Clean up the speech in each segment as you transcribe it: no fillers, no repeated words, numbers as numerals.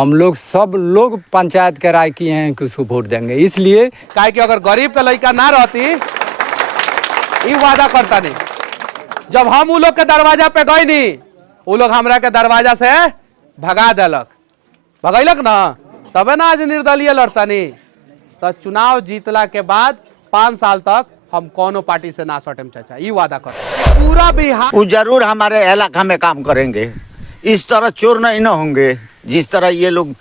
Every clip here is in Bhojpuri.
हम लोग सब लोग पंचायत के राय किए हैं कि उसको वोट देंगे। इसलिए काहे कि अगर गरीब का लड़का ना रहती ये वादा करता नहीं। जब हम वो लोग के दरवाजा पे गए नहीं, वो लोग हमरा के दरवाजा से भगा दिलक, भगैलक ना, तबे ना आज निर्दलीय लड़ता नहीं। तो चुनाव जीतला के बाद 5 साल तक हम कोनो पार्टी से ना सटेम चाचा, ये वादा कर पूरा बिहार। वो जरूर हमारे इलाका में काम करेंगे। इस तरह चोर नहीं न होंगे, जिस तरह ये लोग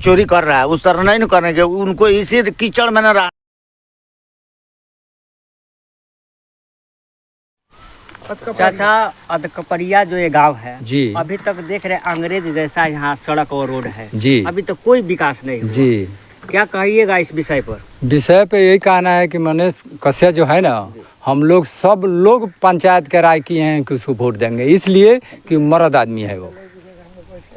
चोरी कर रहा है उस तरह नहीं न करेंगे। उनको इसी कीचड़ में न रहा। चाचा अधकपरिया जो ये गांव है जी, अभी तक देख रहे अंग्रेज जैसा यहाँ सड़क और रोड है जी, अभी तक कोई विकास नहीं हुआ। जी। क्या कहिएगा इस विषय पर? विषय पे यही कहना है कि मनीष कश्यप जो है ना, हम लोग सब लोग पंचायत के राय किए हैं कि उसको वोट देंगे। इसलिए कि मर्द आदमी है, वो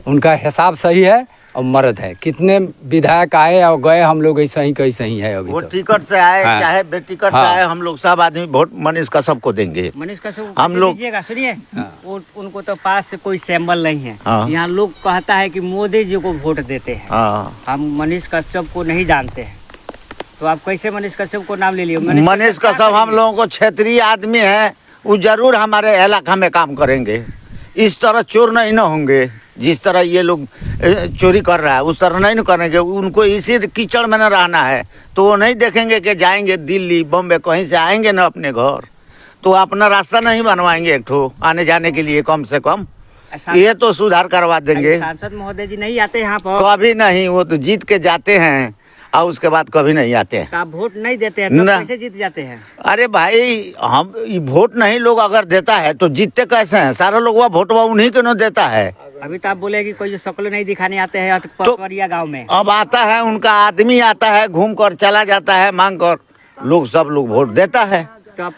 उनका हिसाब सही है और मर्द है। कितने विधायक आए और गए, हम लोग ऐसा ही कैसे ही है। अभी वो तो टिकट से आए हाँ, चाहे बेटिकट से आए, हम लोग सब आदमी वोट मनीष कश्यप को देंगे। मनीष कश्यप हम लोग सुनिए, उनको तो पास से कोई सैंबल नहीं है। हाँ। यहाँ लोग कहता है कि मोदी जी को वोट देते हैं। हाँ। हम मनीष कश्यप को नहीं जानते हैं, तो आप कैसे मनीष कश्यप को नाम ले लिए? मनीष कश्यप हम लोगों को क्षेत्रीय आदमी है, वो जरूर हमारे इलाका में काम करेंगे। इस तरह चोर नहीं न होंगे, जिस तरह ये लोग चोरी कर रहा है उस तरह नहीं न करेंगे। उनको इसी कीचड़ में न रहना है, तो वो नहीं देखेंगे कि जाएंगे दिल्ली बम्बे कहीं से आएंगे न अपने घर, तो अपना रास्ता नहीं बनवाएंगे एक ठो आने जाने के लिए। कम से कम ये तो सुधार करवा देंगे। सांसद महोदय जी नहीं आते यहाँ पर? कभी नहीं, वो तो जीत के जाते हैं और उसके बाद कभी नहीं आते हैं। आप वोट नहीं देते हैं तो कैसे जीत जाते हैं? अरे भाई, हम वोट नहीं लोग अगर देता है तो जीतते कैसे हैं? सारा लोग वह वोट उन्हीं को न देता है। अभी तो आप बोले कि कोई शक्ल नहीं दिखाने आते हैं पटवरिया गांव में। अब आता है, उनका आदमी आता है, घूम कर चला जाता है, मांग कर लोग सब लोग वोट देता है। तो आप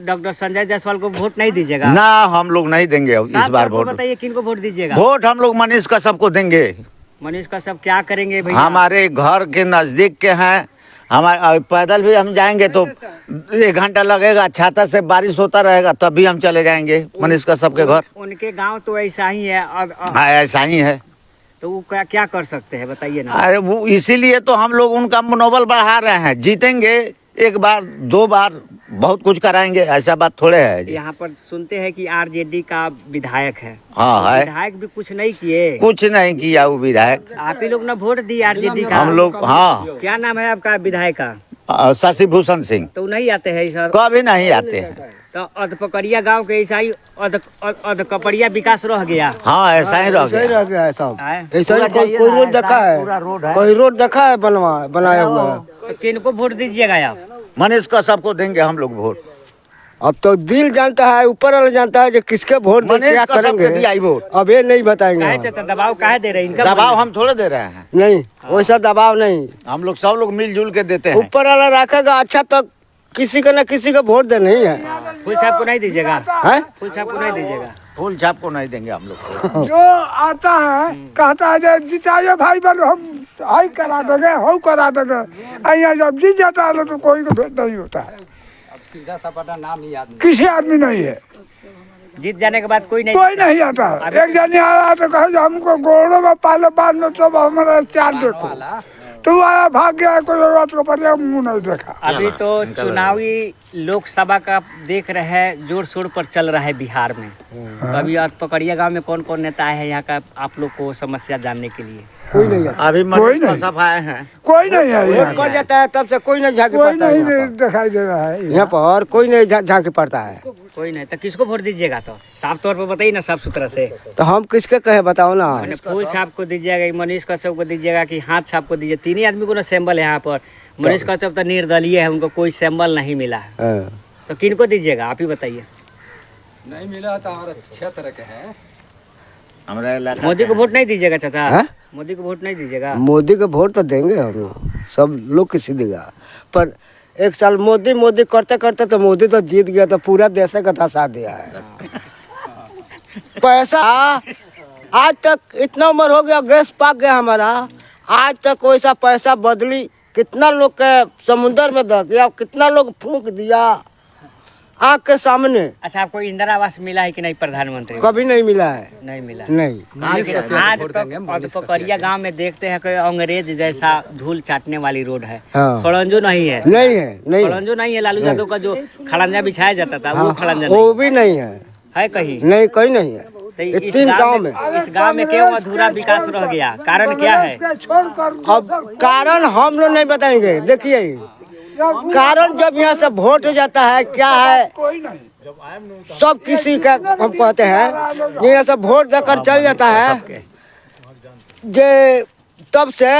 डॉक्टर संजय जायसवाल को वोट नहीं दीजिएगा? ना, हम लोग नहीं देंगे इस बार वोट। बताइए किन को वोट दीजिएगा? वोट हम लोग मनीष कश्यप को देंगे। मनीष कश्यप क्या करेंगे भैया? हमारे घर के नजदीक के हैं, हमारे पैदल भी हम जाएंगे तो 1 घंटा लगेगा। छाता से बारिश होता रहेगा तब भी हम चले जाएंगे मनीष कश्यप के घर। उनके गांव तो ऐसा ही है। हाँ, ऐसा ही है। तो वो क्या कर सकते हैं बताइए ना। अरे वो इसीलिए तो हम लोग उनका मनोबल बढ़ा रहे हैं। जीतेंगे 1 बार 2 बार बहुत कुछ कराएंगे, ऐसा बात थोड़े है। यहाँ पर सुनते हैं कि आरजेडी का विधायक है। हाँ है। विधायक भी कुछ नहीं किए? कुछ नहीं किया वो विधायक। आप ही लोग ना वोट दिए आरजेडी का। हम लोग, हाँ। क्या नाम है आपका विधायक का? शशि भूषण सिंह। तो नहीं आते हैं सर? कभी नहीं आते हैं। तो अधपकड़िया गांव के ऐसा ही अधकपड़िया विकास रह गया। हाँ, ऐसा ही रह गया। है सब ऐसा ही। कोई रोड देखा है? कोई रोड देखा है बनाया हुआ है? तो किनको वोट दीजिएगा आप? मनीष कश्यप को देंगे हम लोग वोट। अब तो दिल जानता है, ऊपर वाला जानता है जो किसके वोट दे क्या करेंगे। अब ये नहीं बताएंगे। तो दबाव काहे दे रहे हैं? दबाव हम थोड़े दे रहे हैं। नहीं, वैसा दबाव नहीं। हम लोग सब लोग मिलजुल के देते हैं। ऊपर वाला रखेगा अच्छा तो किसी को न किसी को वोट दे नहीं है। फूल छाप को नहीं दीजिएगा? है? फूल छाप को नहीं दीजिएगा? फूल छाप को नहीं देंगे हम लोग। जो आता है कहता है जिताइए भाई बन, हम हाई करा देंगे, हो करा देंगे। यहाँ जब जीत जाता है तो कोई को भेद नहीं होता है। अब सीधा सपाटा नाम ही याद नहीं, किसी आदमी नहीं है। जीत जाने के बाद कोई नहीं आता है। एक जन आया तो कहे हमको गोड़ों में पाले बाद में सब हमारा 4 देखो, तो आया भाग गया, कोई बात को पर मुँह नहीं देखा। अभी तो चुनावी लोकसभा का देख रहे हैं, जोर शोर पर चल रहा है बिहार में। तो अभी पकड़िया गांव में कौन कौन नेता है यहाँ का, आप लोग को समस्या जानने के लिए? कोई नहीं है। अभी मनीष कश्यप आए हैं। कोई नहीं है। वोट पड़ जाता है तब से कोई नहीं झांकी पड़ता है। नहीं दिखाई दे रहा है यहाँ पर कोई नहीं झांकी पड़ता है। कोई नहीं। तो किसको वोट दीजिएगा? तो साफ तौर पर बताइए ना, साफ सुथरा से। तो हम किसके कहे बताओ ना। मैंने फूल छाप को दीजिएगा, मनीष कश्यप को दीजिएगा कि हाथ छाप को दीजिए? 3 ही आदमी को ना सैंबल है यहाँ पर। मनीष कश्यप तो निर्दलीय है, उनको कोई सैंबल नहीं मिला है। तो किनको दीजिएगा आप ही बताइए? नहीं मिला तो हमारा क्षेत्र के है। मोदी को वोट नहीं दीजिएगा चाचा? है? मोदी को वोट नहीं दीजिएगा? मोदी को वोट तो देंगे हम लोग, सब लोग किसी देगा। पर 1 साल मोदी करते करते तो मोदी तो जीत गया, तो पूरा देश का धसा दिया है। पैसा आज तक इतना उम्र हो गया, गैस पाक गया हमारा, आज तक वैसा पैसा बदली कितना लोग के समुद्र में दे दिया, कितना लोग फूंक दिया। आँख के सामने। अच्छा, आपको इंदिरा आवास मिला है कि नहीं प्रधानमंत्री? कभी नहीं मिला है। नहीं मिला। नहीं। लेकिन आज तक पकड़िया गांव में देखते हैं कि अंग्रेज जैसा धूल चाटने वाली रोड है। हाँ। खड़ंजो नहीं है। नहीं है। नहीं खड़ंजो नहीं है। लालू यादव का जो खड़ंजा बिछाया जाता था वो खड़ंजा वो भी नहीं है कहीं? नहीं, कहीं नहीं है। तो इस गांव में क्यों अधूरा विकास रह गया? कारण क्या है? अब कारण हम लोग नहीं बताएंगे। देखिए, कारण जब यहाँ से वोट हो जाता है क्या है, सब किसी का हम कहते हैं, यहाँ से वोट देकर चल जाता है जे, तब से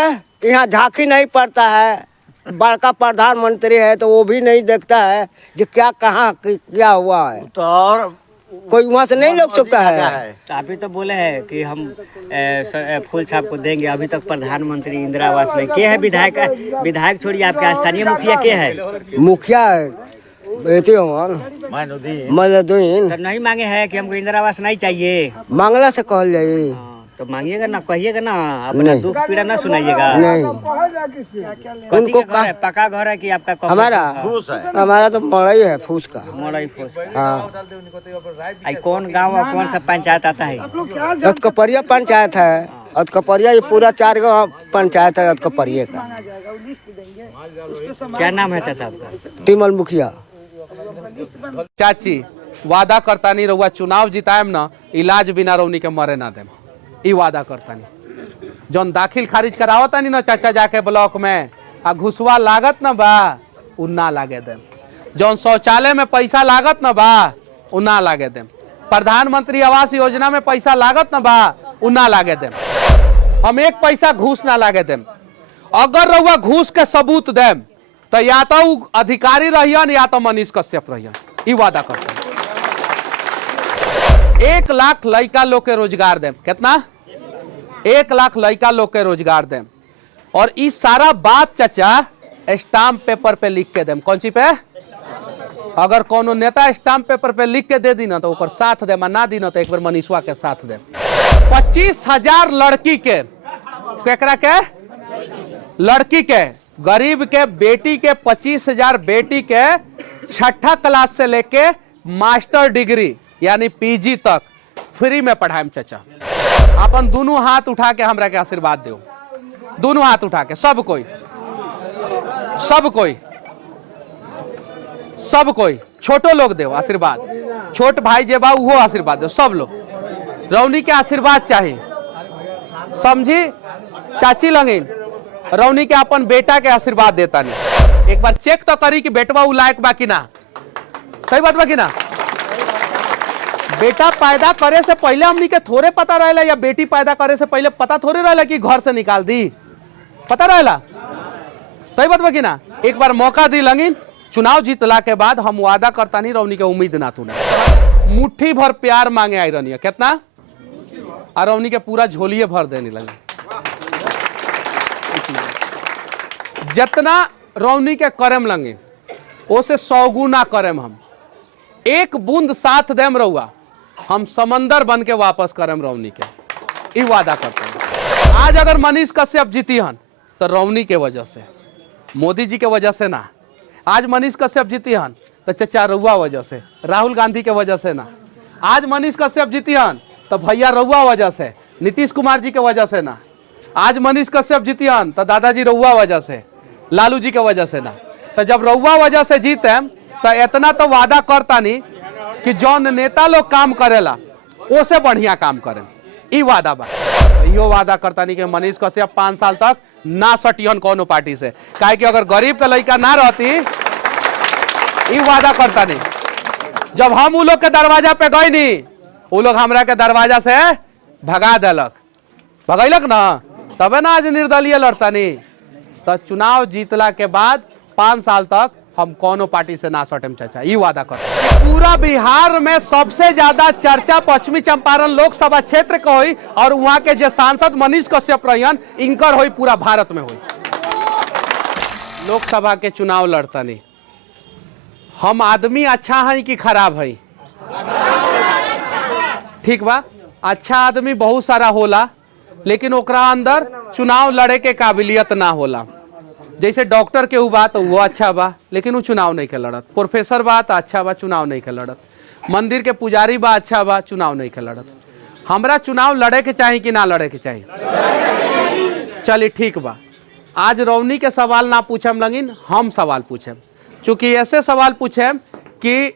यहाँ झांकी नहीं पड़ता है। बड़का प्रधानमंत्री है तो वो भी नहीं देखता है कि क्या कहाँ क्या हुआ है, तो और कोई वहाँ से नहीं लग सकता है। तो अभी तो बोले हैं कि हम फूल छाप को देंगे। अभी तक प्रधानमंत्री इंदिरा आवास में के है? विधायक छोड़िए, आपके स्थानीय मुखिया के है? मुखिया मैनुद्दीन तो नहीं मांगे हैं कि हमको इंदिरा आवास नहीं चाहिए? मांगला से कहल जाये। तो मांगिएगा ना, कहिएगा ना, अपना दुख पीड़ा ना सुनाइएगा। नहीं, उनको पक्का घर है कि आपका? हमारा हमारा तो मड़ई है, फूस का। मड़ई फूस। हाँ। कौन गाँव और कौन सा पंचायत आता है? अतकपरिया पंचायत है। अतकपरिया ये पूरा 4 गाँव पंचायत है अतकपरिया का। क्या नाम है चाचा आपका? तिमल मुखिया। चाची वादा करता नहीं रहुआ चुनाव जिताएम ना, इलाज बिना रौनी के मरे ना देम। ई वादा करता नहीं। जौन दाखिल खारिज करावता नहीं ना चाचा जाके ब्लॉक में, आ घुसवा लागत ना बा उ ना लागे देम। जौन शौचालय में पैसा लागत ना बा उ ना लागे देम। प्रधानमंत्री आवास योजना में पैसा लागत ना बा उ ना लागे देम। हम एक पैसा घूस ना लागे देम। अगर रहुआ घूस के सबूत देम तो या तो अधिकारी रहियन या तो मनीष कश्यप रहियन। ई वादा करता 1 लाख लड़का लोग के रोजगार देम। कितना? 1 लाख लड़का लोग के रोजगार देम। और इस सारा बात चाचा स्टाम्प पेपर पे लिख के देम। कौन सी पे? अगर कोनो नेता स्टाम्प पेपर पे लिख के दे दी ना तो ओकर साथ देम, ना दी ना तो एक बार मनीषवा के साथ देम। 25,000 लड़की के, केकरा के? लड़की के, गरीब के बेटी के 25,000 बेटी के 6ठा क्लास से लेके मास्टर डिग्री यानी पीजी तक फ्री में पढ़ाएम चाचा। अपन दोनों हाथ उठा के हमरा के आशीर्वाद दो। दोनों हाथ उठा के सब कोई छोटो लोग दो आशीर्वाद। छोट भाई जे बा वो आशीर्वाद दो। सब लोग रौनी के आशीर्वाद चाहिए, समझी? चाची लंगिन रौनी के अपन बेटा के आशीर्वाद देता नहीं। एक बार चेक तो करी कि बेटवा उ लायक बा कि ना। सही बात बा कि ना? बेटा पैदा करे से पहले हमनी के थोड़े पता रहेला, या बेटी पैदा करे से पहले पता थोड़े रहेला कि घर से निकाल दी? पता रहेला। सही बात बा कि ना? एक बार मौका दी लंगिन। चुनाव जीतला के बाद हम वादा करता नहीं रौनी के उम्मीद ना तू मुट्ठी भर प्यार मांगे आई रहनी है। कितना? और रौनी के पूरा झोलिए भर देने लगी। जितना रौनी के करम लंगे ओसे 100 गुना करम हम। 1 बूंद साथ देम रहुआ, हम समंदर बन के वापस करम रौनी के। ई वादा करते हैं। आज अगर मनीष कश्यप जीती हन तो रौनी के वजह से, मोदी जी के वजह से ना। आज मनीष कश्यप जीती हन तो चचा रउआ वजह से, राहुल गांधी के वजह से ना। आज मनीष कश्यप जीती हन तो भैया रउआ वजह से, नीतीश कुमार जी के वजह से ना। आज मनीष कश्यप जीती हन तो दादाजी रउआ वजह से, लालू जी के वजह से ना। तो जब रउआ वजह से जीते तो इतना तो वादा करता नहीं कि जौन नेता लोग काम करेला ओसे बढ़िया काम करें। ई वादा बा। यो वादा करता नहीं कि मनीष कश्यप 5 साल तक ना सटियन कोनो पार्टी से। काहे कि अगर गरीब का लड़का ना रहती, ई वादा करता नहीं। जब हम उ लोग के दरवाजा पे गए नहीं, उ लोग हमरा के दरवाजा से भगा देलक, भगैलक ना, तबे ना आज निर्दलीय लड़ता नहीं। तो चुनाव जीतला के बाद 5 साल तक हम कोनो पार्टी से ना सटेम चाचा। ये वादा कर। पूरा बिहार में सबसे ज्यादा चर्चा पश्चिमी चंपारण लोकसभा क्षेत्र का हुई, और वहां के जो सांसद मनीष कश्यप रहियन इनकर हुई पूरा भारत में हुई। लोकसभा के चुनाव लड़ता नहीं। हम आदमी अच्छा है कि खराब है? ठीक बा। अच्छा आदमी बहुत सारा होला, लेकिन ओकरा अंदर चुनाव लड़े के काबिलियत ना होला। जैसे डॉक्टर के ऊ बात वो अच्छा बा लेकिन वो चुनाव नहीं के लड़त, प्रोफेसर बात अच्छा बा चुनाव नहीं के लड़त, मंदिर के पुजारी बा अच्छा बा चुनाव नहीं के लड़त। हमरा चुनाव लड़े के चाही कि ना लड़े के चाही? चलिए ठीक बा, आज रौनी के सवाल ना पूछम लगिन, हम सवाल पूछेम। चूंकि ऐसे सवाल पूछेम कि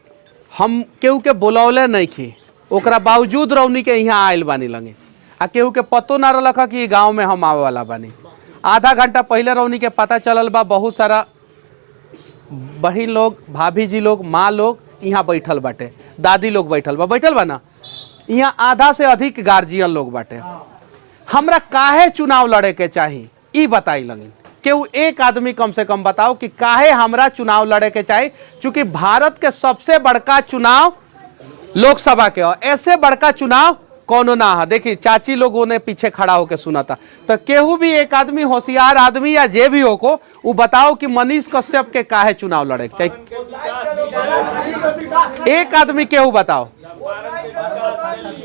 हम केहू के बुलौले नहीं की, ओकरा बावजूद रौनी के यहाँ आयल बानी लगिन, आ केहू के पतो ना रख कि गाँव में हम आवे वाला बानी। आधा घंटा पहले रौनी के पता चलल बा, बहुत सारा बहन लोग, भाभी जी लोग, माँ लोग यहाँ बैठल बाटे, दादी लोग बैठल बा ना, यहाँ आधा से अधिक गार्जियन लोग बाटे। हमरा काहे चुनाव लड़े के चाही ई बताई लगिन। केहू एक आदमी कम से कम बताओ कि काहे हमरा चुनाव लड़े के चाही। चूंकि भारत के सबसे बड़का चुनाव लोकसभा के हो, ऐसे बड़का चुनाव कोनो ना है। देखिए चाची लोगों ने पीछे खड़ा होकर सुना था, तो केहू भी एक आदमी, होशियार आदमी या जे भी हो को, वो बताओ कि मनीष कश्यप के काहे चुनाव लड़े के चाहिए। एक आदमी केहू बताओ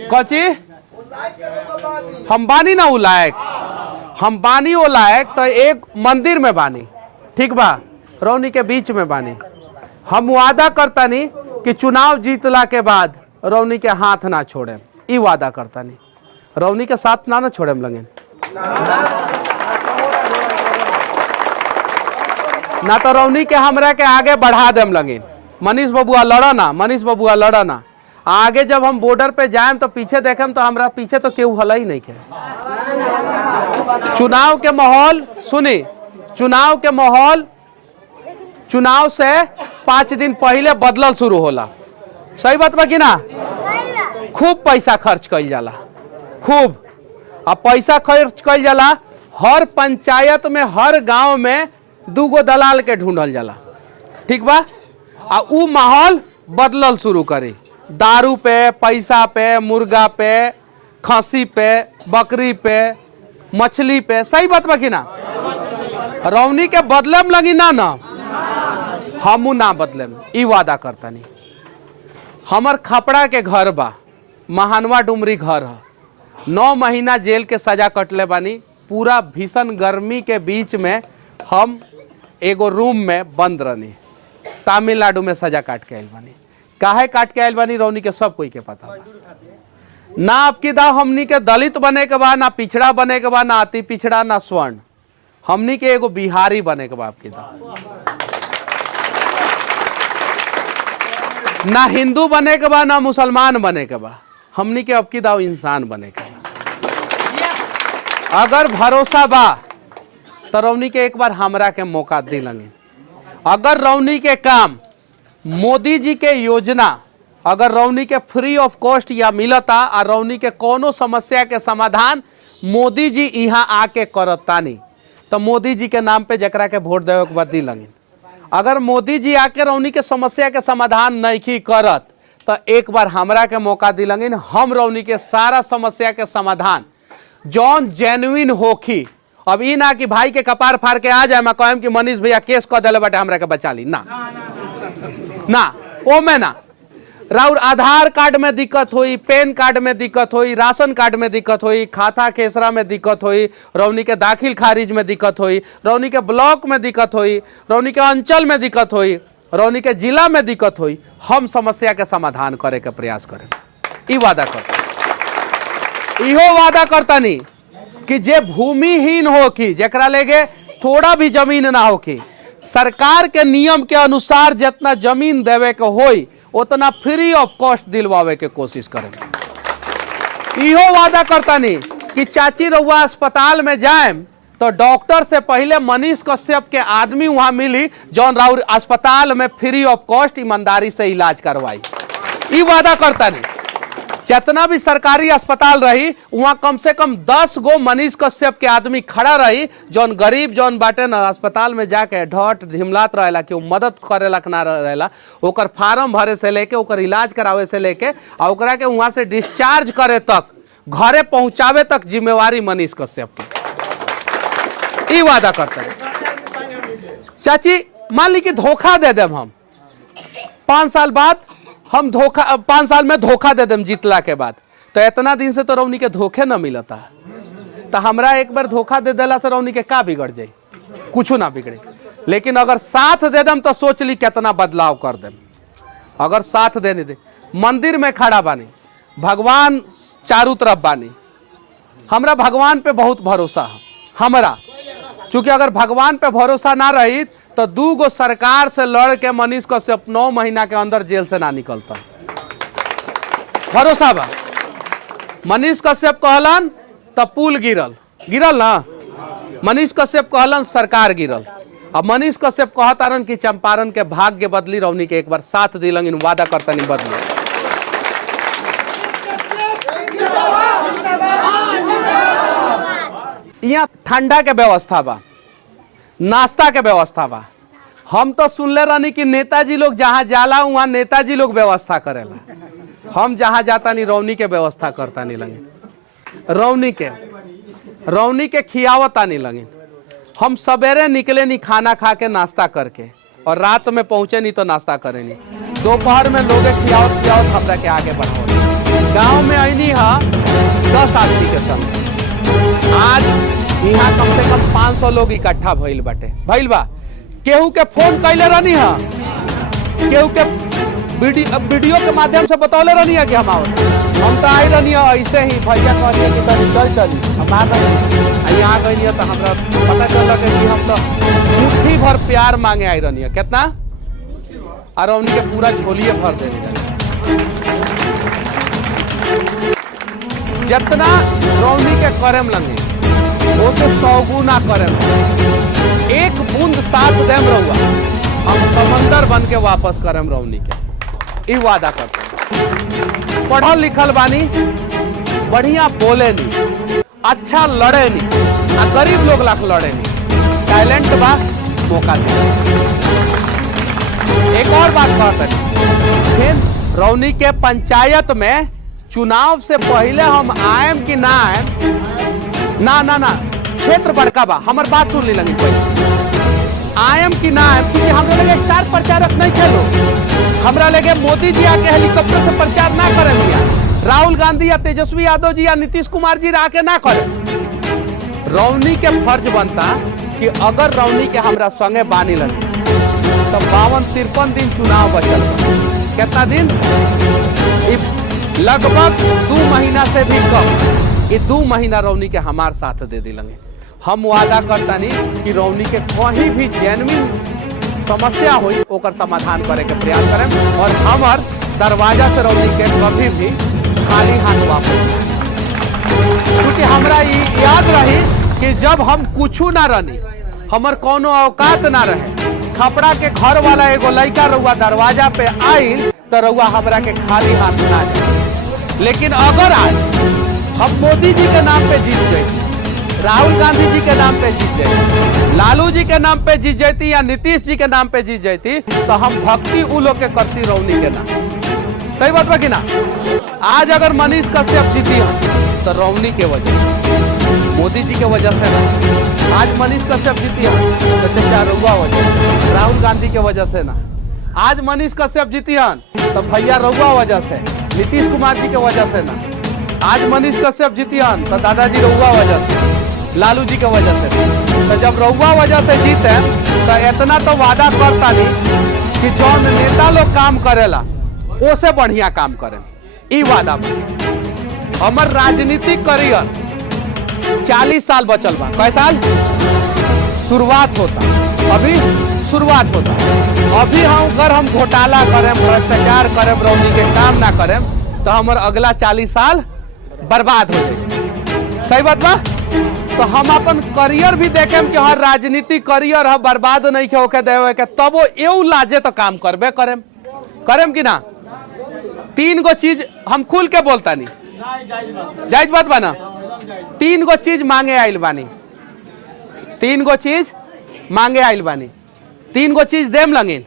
कौची? हम बानी ना वो लायक, हम बानी वो लायक तो एक मंदिर में बानी, ठीक बा, रौनी के बीच में बानी। हम वादा करता नहीं कि चुनाव जीतला के बाद रौनी के हाथ ना छोड़े, ई वादा करता नहीं। रौनी के साथ ना छोड़े लगे ना, तो रौनी के हमरा के आगे बढ़ा देम लगे। मनीष बबुआ लड़ा ना, मनीष बबुआ लड़ा ना। आगे जब हम बॉर्डर पे जाएं तो पीछे देखें तो हमरा पीछे तो केहू हल ही नहीं के। चुनाव के माहौल सुनी, चुनाव के माहौल चुनाव से 5 दिन पहले बदलल शुरू होला। सही बात बा कि ना? खूब पैसा खर्च कइल जाला, खूब। अब पैसा खर्च कइल जाला, हर पंचायत में, हर गांव में 2 गो दलाल के ढूंढल जाला, ठीक बा। आ उ माहौल बदलल शुरू करी, दारू पे, पैसा पे, मुर्गा पे, खसी पे, बकरी पे, मछली पे। सही बात बा कि ना? रौनी के बदलेम लगी ना ना, हमू ना बदलेम, ई वादा करता नहीं। हमर खपड़ा के घर बा, महानवा डुमरी घर है, 9 महीना जेल के सजा कटले बानी। पूरा भीषण गर्मी के बीच में हम एगो रूम में बंद रहनी, तमिलनाडु में सजा काट के आयल बानी। काहे काट के आयल बानी रौनी के सब कोई के पता बा। ना आपकी दाव हमनी के दलित बने के बा, ना पिछड़ा बने के बा, ना अति पिछड़ा, ना स्वर्ण। हमनी के एगो बिहारी बने के बा आपकी दाव। ना हिंदू बने के बा, ना मुसलमान बने के बा। हमनी के आपकी दाव इंसान बने के बा। अगर भरोसा बा तो रौनी के एक बार हमरा के मौका दी लगे। अगर रौनी के काम, मोदी जी के योजना अगर रौनी के फ्री ऑफ कॉस्ट या मिलता और रौनी के कोनो समस्या के समाधान मोदी जी यहाँ आके करतानी, तो मोदी जी के नाम पे जकरा के वोट देवे के बाद दी लगे। अगर मोदी जी आके रौनी के समस्या के समाधान नहीं करत तो एक बार हमरा के मौका दी लगे। हम रौनी के सारा समस्या के समाधान जौन जेन्युइन होखी, अब ई ना कि भाई के कपार फाड़ के आ जाए मैं कहम कि मनीष भैया केस कर दिले बाटे हमरा के बचा ली, ना ना, ओ में ना। राउर आधार कार्ड में दिक्कत हुई, पैन कार्ड में दिक्कत हुई, राशन कार्ड में दिक्कत हुई, खाता खेसरा में दिक्कत हुई, रौनी के दाखिल खारिज में दिक्कत हुई, रौनी के ब्लॉक में दिक्कत हुई, रौनी के अंचल में दिक्कत हुई, रौनी के जिला में दिक्कत हुई, हम समस्या के समाधान करे के प्रयास करें। ई वादा कर, इहो वादा करता नहीं कि जे भूमिहीन हो की, जकरा लेगे थोड़ा भी जमीन ना हो की, सरकार के नियम के अनुसार जितना जमीन देवे के होई उतना फ्री ऑफ कॉस्ट दिलवावे के कोशिश करें। इहो वादा करता नहीं कि चाची रउआ अस्पताल में जाए तो डॉक्टर से पहले मनीष कश्यप के आदमी वहां मिली जौन राउर अस्पताल में फ्री ऑफ कॉस्ट ईमानदारी से इलाज करवाई। ई वादा करता नहीं जितना भी सरकारी अस्पताल रही वहां कम से कम 10 गो मनीष कश्यप के आदमी खड़ा रही, जौन गरीब जौन बाटे न अस्पताल में जाके ढट ढिमलात रहेला कि मदद करेला ना रहेला, ओकर फार्म भरे से लेके, ओकर इलाज करावे से लेके और ओकरा के वहां से डिस्चार्ज करे तक, घरे पहुंचावे तक जिम्मेवारी मनीष कश्यप की। ई वादा करते हैं। चाची मान ली कि धोखा दे देम हम 5 साल बाद, हम धोखा 5 साल में धोखा दे देम जीतला के बाद, तो इतना दिन से तो रौनी के धोखे न मिलता, तो हमरा एक बार धोखा दे देला से रौनी के का बिगड़ जाई? कुछ ना बिगड़े। लेकिन अगर साथ दे दम तो सोच ली कितना बदलाव कर देम। अगर साथ देने दे, मंदिर में खड़ा बानी, भगवान चारों तरफ बानी, हमरा भगवान पे बहुत भरोसा है हमरा। चूंकि अगर भगवान पे भरोसा ना रही तो 2 गो सरकार से लड़ के मनीष कश्यप 9 महीना के अंदर जेल से ना निकलता। भरोसा बा। मनीष कश्यप कहलन तो पुल गिरल ना, मनीष कश्यप कहलन सरकार गिरल। अब मनीष कश्यप कहतारन कि चंपारण के भाग्य बदली, रौनी के एक बार साथ दिलंग, इन वादा करता नहीं बदली। यहाँ ठंडा के व्यवस्था बा, नाश्ता के व्यवस्था बा। हम तो सुनले रहनी कि नेताजी लोग जहां जाला वहां नेताजी लोग व्यवस्था करेला। हम जहां जाता नहीं रौनी के व्यवस्था करता नहीं लगे, रौनी के खियावता नहीं लगे। हम सवेरे निकले नहीं खाना खा के नाश्ता करके, और रात में पहुंचे नहीं तो नाश्ता करे नहीं। दोपहर में लोग खियावत हमरा के आगे बढ़ाओ। गांव में आईनी है 10 आदमी के संग, आज यहाँ कम से कम 500 लोग इकट्ठा भइल बा। केहू के फोन कैले रहनी है, केहू के वीडियो के माध्यम से बतौले रहनी है कि हम तो आई रहनी है ऐसे ही। भैया कहते कि चली हम आ गए, यहाँ गई तो हमरा पता चल कि हम तो मुट्ठी भर प्यार मांगे आई रहनी है। कितना? और उनके पूरा झोलिए भर देने जितना रौनी के करम लगे उसे 100 गुना करम। एक बूंद साथ देम रहुआ, हम समंदर बन के वापस करम रौनी के, ई वादा करते। पढ़ल लिखल बानी, बढ़िया बोले नहीं, अच्छा लड़े नहीं, आ गरीब लोग लाख लड़े नहीं। टैलेंट बा, मौका दे। एक और बात कहते, रौनी के पंचायत में चुनाव से पहले हम आएम कि ना आएम, ना क्षेत्र बड़का बा, हमार बात सुन ली लगी पहले। आएम कि ना आएम, क्योंकि हमरा लगे स्टार प्रचारक नहीं खेलो। हमरा लगे मोदी जी आके हेलीकॉप्टर से प्रचार ना करें दिया, राहुल गांधी या तेजस्वी यादव जी या नीतीश कुमार जी आके ना करें। रौनी के फर्ज बनता कि अगर रौनी के हमरा संगे बानी लगे तो 52-53 दिन चुनाव बचल। कितना दिन? लगभग 2 महीना से भी कम। ये 2 महीना रौनी के हमार साथ दे दिलेंगे। हम वादा करता नहीं कि रौनी के कहीं भी जेन्युइन समस्या हुई ओकर समाधान करे के प्रयास करें, और हमार दरवाजा से रौनी के कभी भी खाली हाथ वापस। क्योंकि हमरा ये याद रही कि जब हम कुछ ना रहनी, हमर कोनो औकात ना रहे, खपड़ा के घर वाला एगो लड़का रउआ दरवाजा पे आइल तो रउआ हमरा के खाली हाथ ना जाए। लेकिन अगर आज हम मोदी जी के नाम पे जीत गए, राहुल गांधी जी के नाम पे जीत जाती, लालू जी के नाम पे जीत जाती, या नीतीश जी के नाम पे जीत जाती, तो हम भक्ति उ लोग के करती रौनी के नाम। सही बात बा कि ना? आज अगर मनीष कश्यप जीती है तो रौनी के वजह, मोदी जी के वजह से ना। आज मनीष कश्यप जीती है तो चाचा रउआ वजह, राहुल गांधी के वजह से ना। आज मनीष कश्यप जीती है तो भैया रउआ वजह से, नीतीश कुमार जी के वजह से ना। आज मनीष कश्यप जीती है तो दादाजी रउआ वजह से, लालू जी के वजह से। तो जब रउआ वजह से जीते तो इतना तो वादा करता नहीं कि जौन नेता लोग काम करेला ओसे बढ़िया काम करें। ई वादा बा। हमर राजनीतिक करियर 40 साल बचल बा। कै साल? शुरुआत होता, अभी शुरुआत होता। अभी अगर हम घोटाला करें, भ्रष्टाचार करें, रौनी के काम ना करें तो हमार अगला 40 साल बर्बाद हो जाए। सही बात बा? तो हम अपन करियर भी देखें कि हर राजनीतिक करियर है बर्बाद नहीं के होके देवे के, तब वो एऊ लाजे तो काम करबे करें कि ना। 3 गो चीज हम खुल के बोलता नहीं, जायज बात बा ना। 3 गो चीज मांगे आइल बानी, 3 गो चीज मांगे आइल बानी, 3 गो चीज देम लगिन।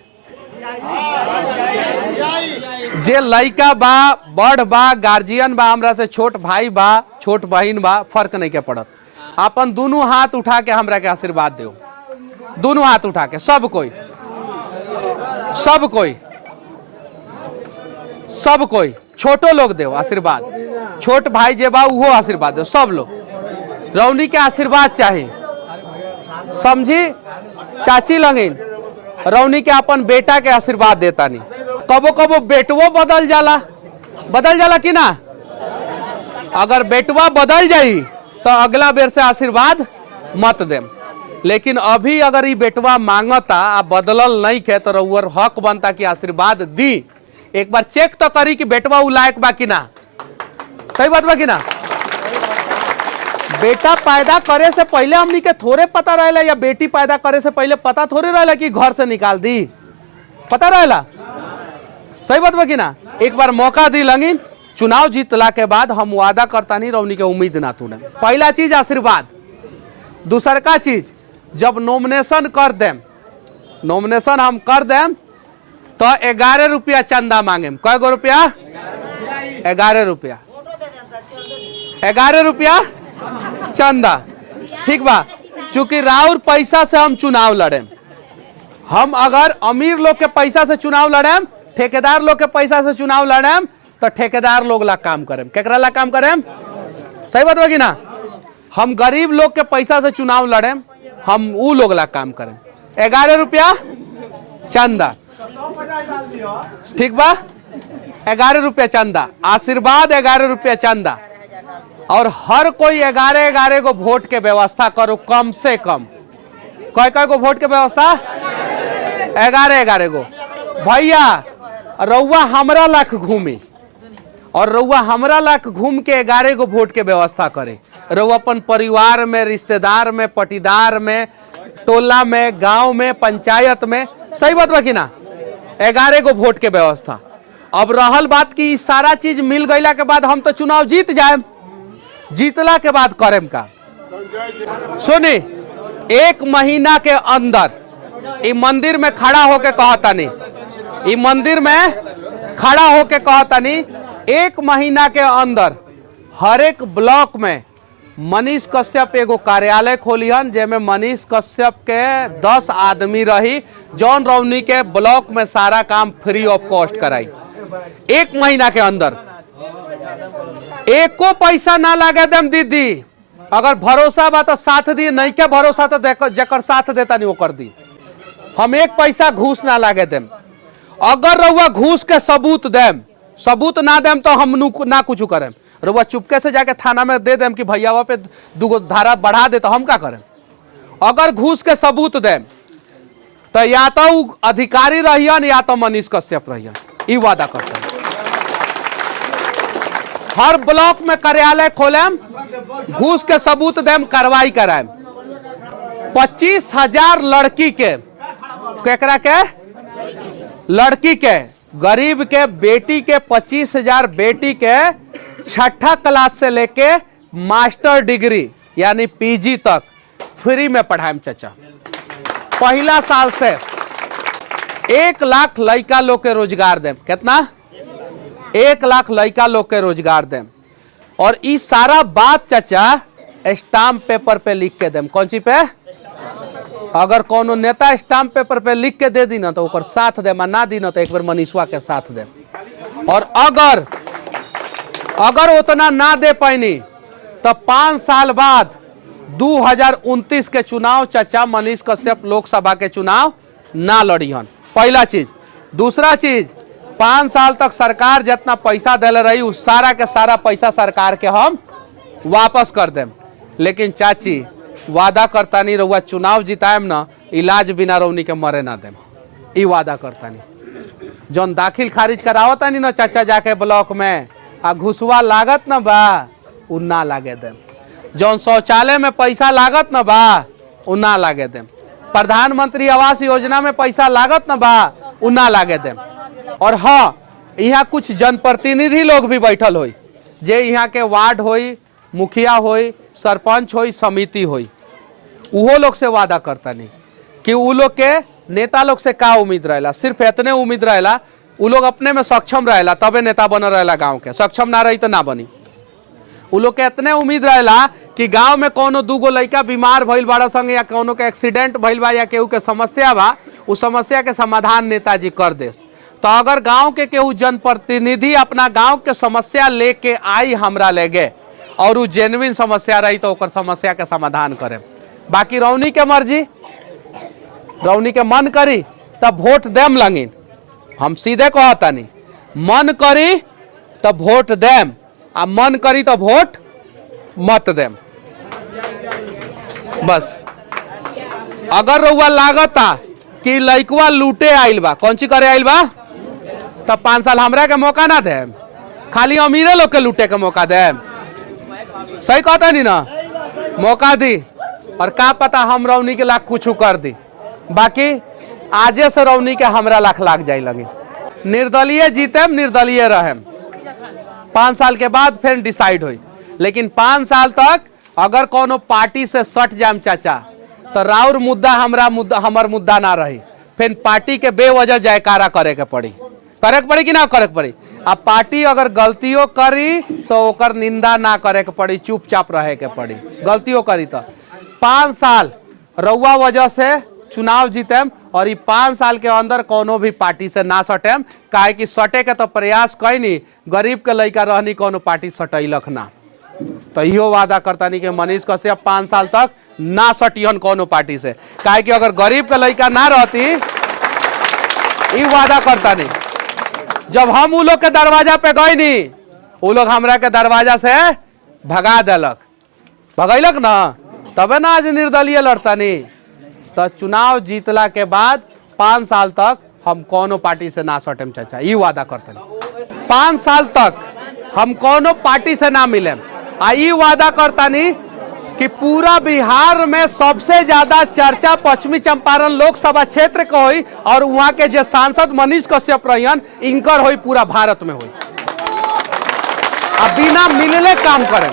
जे लइका बा, बड़ बा, गार्जियन बा, हमरा से छोट भाई बा, छोट बहन बा, फर्क नहीं के पड़त। अपन दोनों हाथ उठा के हमरा के आशीर्वाद दो, दोनों हाथ उठा के, सब कोई, छोटो लोग दो आशीर्वाद, छोट भाई जे बा उहो आशीर्वाद दो, सब लोग। रौनी के आशीर्वाद चाहिए, समझी चाची लगिन रौनी के अपन बेटा के आशीर्वाद देता नहीं। कबो कबो बेटवो बदल जाला कि ना। अगर बेटवा बदल जाई तो अगला बेर से आशीर्वाद मत देम। लेकिन अभी अगर ये बेटवा मांगता आ बदलल नहीं के तो रउअर हक बनता कि आशीर्वाद दी। एक बार चेक तो करी कि बेटवा उ लायक बा कि ना। सही बात बा कि ना। बेटा पैदा करे से पहले हमनी के थोड़े पता रहेला, या बेटी पैदा करे से पहले पता थोड़े रहेला कि घर से निकाल दी, पता रहेला। सही बात बा कि ना। एक बार मौका दी लगिन, चुनाव जीतला के बाद हम वादा करता नहीं रौनी के उम्मीद ना तूने। पहला चीज आशीर्वाद। दूसर का चीज जब नॉमिनेशन कर देम, नॉमिनेशन हम कर देम तो 11 रुपया चंदा मांगे। कै गो रुपया? 11 रुपया। 11 रुपया चंदा, ठीक बा। चूंकि राउर पैसा से हम चुनाव लड़े, हम अगर अमीर लोग के पैसा से चुनाव लड़े, ठेकेदार लोग के पैसा से चुनाव लड़े, तो ठेकेदार लोग ला काम करें। केकरा ला काम करें? सही बात होगी ना। हम गरीब लोग के पैसा से चुनाव लड़े, हम ऊ लोग ला काम करें। 11 रुपया चंदा, ठीक बा। 11 रुपया चंदा आशीर्वाद, 11 रुपया चंदा। और हर कोई 11 गो वोट के व्यवस्था करो, कम से कम। कै गो वोट के व्यवस्था? 11 गो। भैया रउआ हमरा लाख घूमी और रउआ हमरा लाख घूम के 11 गो वोट के व्यवस्था करे। रउआ अपन परिवार में, रिश्तेदार में, पटीदार में, टोला में, गांव में, पंचायत में। सही बात बा कि ना। 11 गो वोट के व्यवस्था। अब रहल बात की सारा चीज मिल गईला के बाद हम तो चुनाव जीत जाए, जीतला के बाद करेम का। सुनी, 1 महीना के अंदर ई मंदिर में खड़ा होके कहता नहीं, ई मंदिर में खड़ा होके कहता नहीं, 1 महीना के अंदर हर एक ब्लॉक में मनीष कश्यप एगो कार्यालय खोलिहन, जेमे मनीष कश्यप के 10 आदमी रही, जौन रौनी के ब्लॉक में सारा काम फ्री ऑफ कॉस्ट कराई। 1 महीना के अंदर एको पैसा ना लगे देम दीदी। अगर भरोसा बा तो साथ दी, नहीं के भरोसा तो जेकर साथ देता नहीं ओकर दी। हम 1 पैसा घूस ना लागे देम। अगर रउआ घूस के सबूत देम, सबूत ना देम तो हम ना कुछ करें। रउआ चुपके से जाके थाना में दे देम कि भैया पे 2 धारा बढ़ा दे, तो हम का करें। अगर घूस के सबूत देम तो या तो अधिकारी रहियन या तो मनीष कश्यप रहियन। ई वादा करते हैं। हर ब्लॉक में कार्यालय खोलेम, घूस के सबूत देम, कार्रवाई कराएम। 25,000 लड़की के, केकरा के? लड़की के, गरीब के बेटी के 25,000 बेटी के 6ठा क्लास से लेके मास्टर डिग्री यानी पीजी तक फ्री में पढ़ाएम चाचा। पहला साल से 1 लाख लड़का लोग के रोजगार देम। कितना? 1 लाख लड़का लोग के रोजगार देम। और ई सारा बात चाचा स्टाम्प पेपर पे लिख के देम। कौन सी पे? अगर कोनो नेता स्टाम्प पेपर पे लिख के दे दी ना तो ओकर साथ देम, ना दी ना तो एक बार मनीषवा के साथ देम। और अगर उतना ना दे पाइनी तो 5 साल बाद 2029 के चुनाव चाचा मनीष कश्यप लोकसभा के चुनाव ना लड़ीहन। पहला चीज। दूसरा चीज, 5 साल तक सरकार जितना पैसा देले रही उस सारा के सारा पैसा सरकार के हम वापस कर देम। लेकिन चाची वादा करता नहीं, रउआ चुनाव जिताएम ना, इलाज बिना रौनी के मरे ना देम। ई वादा करता नहीं। जौन दाखिल खारिज करावता नहीं ना चाचा जाके ब्लॉक में, आ घुसवा लागत ना बा, उ ना लागे देम। जौन शौचालय में पैसा लागत ना बा, उ ना लागे देम। प्रधानमंत्री आवास योजना में पैसा लागत ना बा, उ ना लागे देम। और हाँ, यहाँ कुछ जनप्रतिनिधि लोग भी बैठल होई, जे यहाँ के वार्ड होई, मुखिया होई, सरपंच होई, समिति होई, उहो लोग से वादा करता नहीं कि उ लोग के नेता लोग से का उम्मीद रहेला। सिर्फ इतने उम्मीद रहेला, उ लोग अपने में सक्षम रहेला तबे नेता बन रहेला। गांव के सक्षम ना रही तो ना बनी। उ लोग के इतने उम्मीद रहेला कि गांव में कोनो 2 गो लड़का बीमार भइल बाड़ा संग, या कोनो के एक्सीडेंट भइल बा, या केहू के समस्या बा, उस समस्या के समाधान नेताजी कर देस। तो अगर गांव के केहू जनप्रतिनिधि अपना गांव के समस्या लेके आई हमरा लेगे और उ जेन्युइन समस्या रही तो ओकर समस्या के समाधान करे। बाकी रौनी के मर्जी, रौनी के मन करी तब वोट देम लगिन। हम सीधे कहता नहीं, मन करी तब वोट देम आ मन करी तब वोट मत देम। बस अगर रउआ लागता कि लइकवा लूटे आइल बा, कौन ची करे आइल बा, तब 5 साल हमरा के मौका ना दे, खाली अमीरे लोग के लूटे के मौका दे। सही कहता नहीं ना, मौका दी और का पता हम रौनी के लाख कुछ कर दी। बाकी आजे से रौनी के हमरा लाख लाग जाए लगे। निर्दलीय जीतेम, निर्दलीय रहेम, 5 साल के बाद फिर डिसाइड हुई। लेकिन 5 साल तक अगर कोनो पार्टी से सट जाम चाचा तो राउर मुद्दा हमर मुद्दा ना रही, फिर पार्टी के बेवजह जयकारा करे के पड़ी कि ना करे के पड़ी। अब पार्टी अगर गलतियों करी तो ओकर निंदा ना करे के पड़ी, चुपचाप रहे के पड़ी। गलतियों करी तो 5 साल रउआ वजह से चुनाव जीतेम और ये 5 साल के अंदर कोनो भी पार्टी से ना सटेम, काहे कि सटे के तो प्रयास कैनी, गरीब के लइका रहनी कोनो पार्टी सटैलक ना। तो इहो वादा करता नहीं कि मनीष कश्यप 5 साल तक ना सटियन कोनो पार्टी से, काहे कि अगर गरीब के लइका ना रहती, ई वादा करता नहीं। जब हम उ लोग के दरवाजा पे गए नहीं, उ लोग हमरा के दरवाजा से भगा देलक, भगैलक ना, तबे ना आज निर्दलीय लड़ता नहीं। तो चुनाव जीतला के बाद 5 साल तक हम कोनो पार्टी से ना सटेम चाचा, ई वादा करते नहीं। 5 साल तक हम कोनो पार्टी से ना मिले, आ ई वादा करता नहीं कि पूरा बिहार में सबसे ज्यादा चर्चा पश्चिमी चंपारण लोकसभा क्षेत्र के हुई और वहां के जो सांसद मनीष कश्यप रहियन इनकर हुई पूरा भारत में हुई। अब बिना मिलले काम करें।